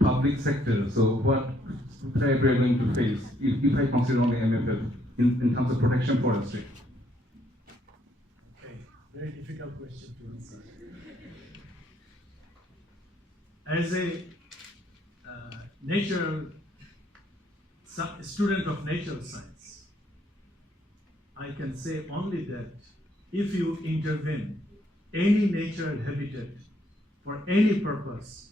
public sector. So what threat we are going to face if I consider only MFF in terms of protection forestry? Okay, very difficult question to answer. As a student of natural science, I can say only that if you intervene any natural habitat for any purpose,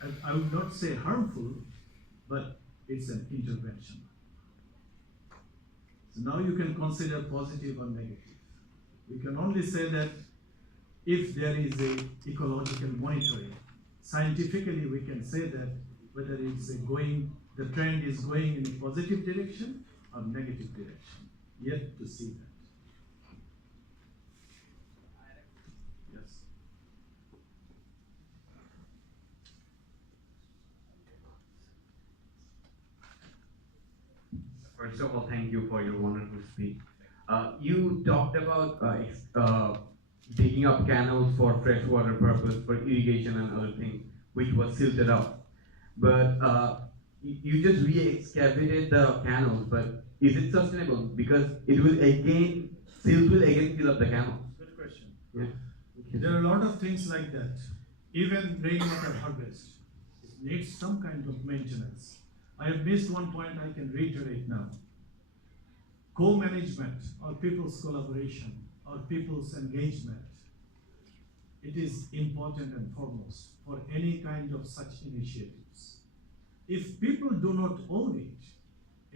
and I would not say harmful, but it's an intervention. So now you can consider positive or negative. We can only say that if there is a ecological monitoring, scientifically we can say that whether it's the trend is going in a positive direction or negative direction. Yet to see that. Yes. First of all, thank you for your wonderful speech. You talked about digging up canals for freshwater purpose, for irrigation and other things, which was silted up. But you just re-excavated the canals, but is it sustainable? Because it will again, silt will again fill up the canals. Good question. Yeah. There are a lot of things like that. Even rainwater harvest needs some kind of maintenance. I have missed one point I can reiterate now. Co-management or people's collaboration or people's engagement, it is important and foremost for any kind of such initiatives. If people do not own it,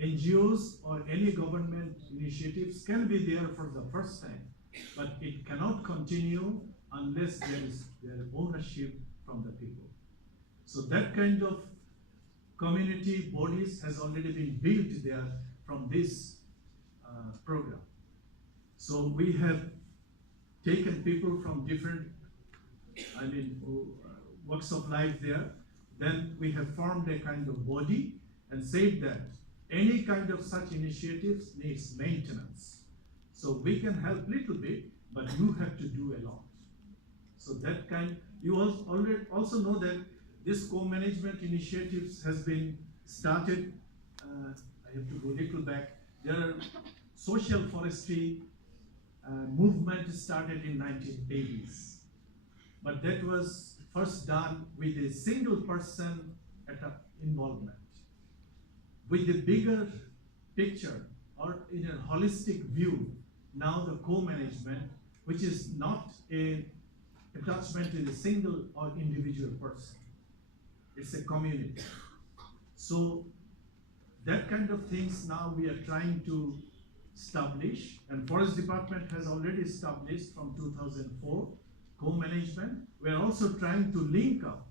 NGOs or any government initiatives can be there for the first time, but it cannot continue unless there is their ownership from the people. So that kind of community bodies has already been built there from this program. So we have taken people from different, walks of life there. Then we have formed a kind of body and said that any kind of such initiatives needs maintenance. So we can help little bit, but you have to do a lot. So that kind, you also know that this co-management initiatives has been started, I have to go a little back. There are social forestry movement started in 1980s, but that was first done with a single person involvement. With the bigger picture or in a holistic view, now the co-management, which is not a attachment to a single or individual person, it's a community. So that kind of things now we are trying to establish, and Forest Department has already established from 2004 co-management. We are also trying to link up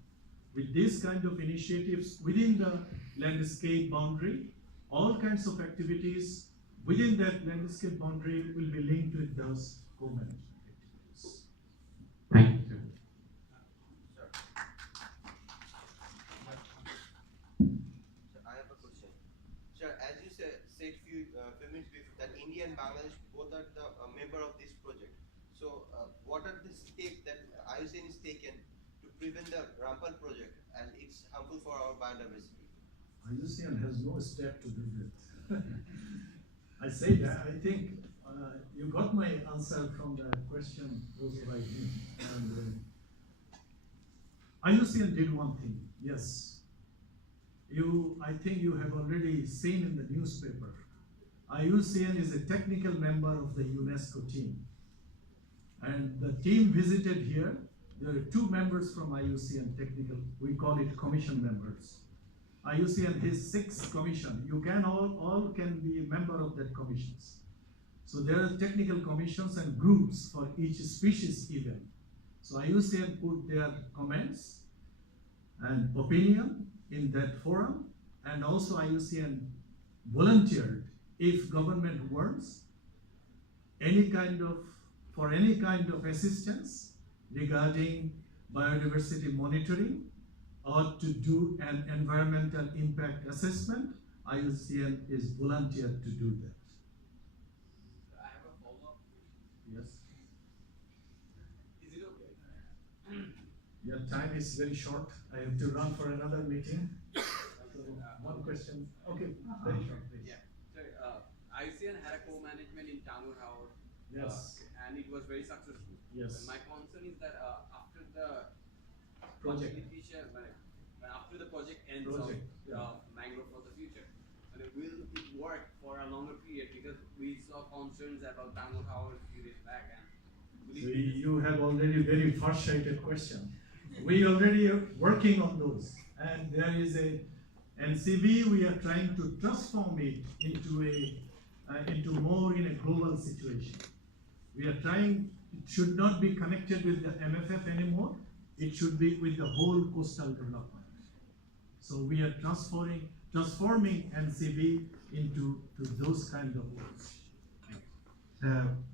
with these kind of initiatives within the landscape boundary. All kinds of activities within that landscape boundary will be linked with those co-management activities. Thank you. I have a question. Sir, as you said few minutes before that India and Bangladesh both are the member of this project. So what are the steps that IUCN is taken to prevent the rampant project and it's harmful for our biodiversity? IUCN has no step to do that. I say that, I think you got my answer from the question posed by him. And IUCN did one thing, yes. I think you have already seen in the newspaper, IUCN is a technical member of the UNESCO team. And the team visited here. There are 2 members from IUCN technical, we call it commission members. IUCN has 6 commission. You can all can be a member of that commissions. So there are technical commissions and groups for each species even. So IUCN put their comments and opinion in that forum, and also IUCN volunteered if government wants for any kind of assistance regarding biodiversity monitoring or to do an environmental impact assessment, IUCN is volunteered to do that. I have a follow-up. Yes. Is it okay? Your time is very short. I have to run for another meeting. So, one question. Okay, very short, please. Yeah. So, IUCN had a co-management in Tanur House. Yes. And it was very successful. Yes. And my concern is that after the Project. after the project ends Project, of yeah. Mangrove for the Future, will it work for a longer period? Because we saw concerns about Tanur House a few days back, and will So it be you have already very far-sighted question. We already are working on those, and there is a NCB. We are trying to transform it into more in a global situation. We are trying. It should not be connected with the MFF anymore. It should be with the whole coastal development. So we are transforming NCB into those kind of works.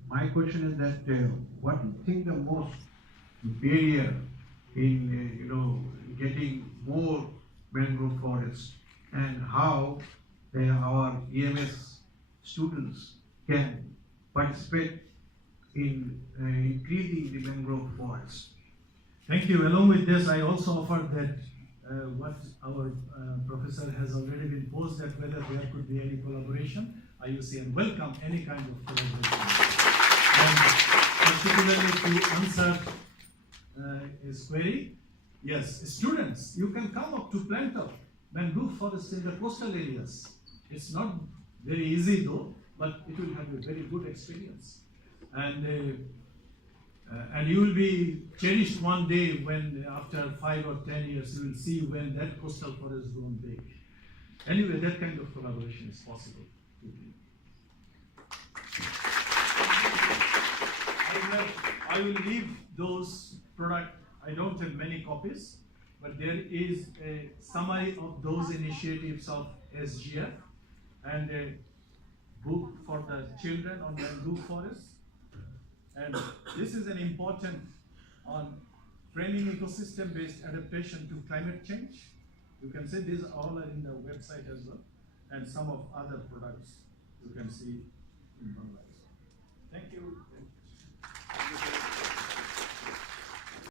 My question is that what do you think the most barrier in getting more mangrove forests, and how our EMS students can participate in increasing the mangrove forests? Thank you. Along with this, I also offered that what our professor has already been posed, that whether there could be any collaboration. IUCN welcome any kind of collaboration. And particularly to answer his query, yes, students, you can come up to plant up mangrove forest in the coastal areas. It's not very easy though, but it will have a very good experience. And you will be cherished one day when, after 5 or 10 years, you will see when that coastal forest grown big. Anyway, that kind of collaboration is possible. I will leave those products. I don't have many copies, but there is a summary of those initiatives of SGF and a book for the children on mangrove forests. And this is an important on framing ecosystem-based adaptation to climate change. You can see these all are in the website as well, and some of other products you can see in Bangladesh. Thank you.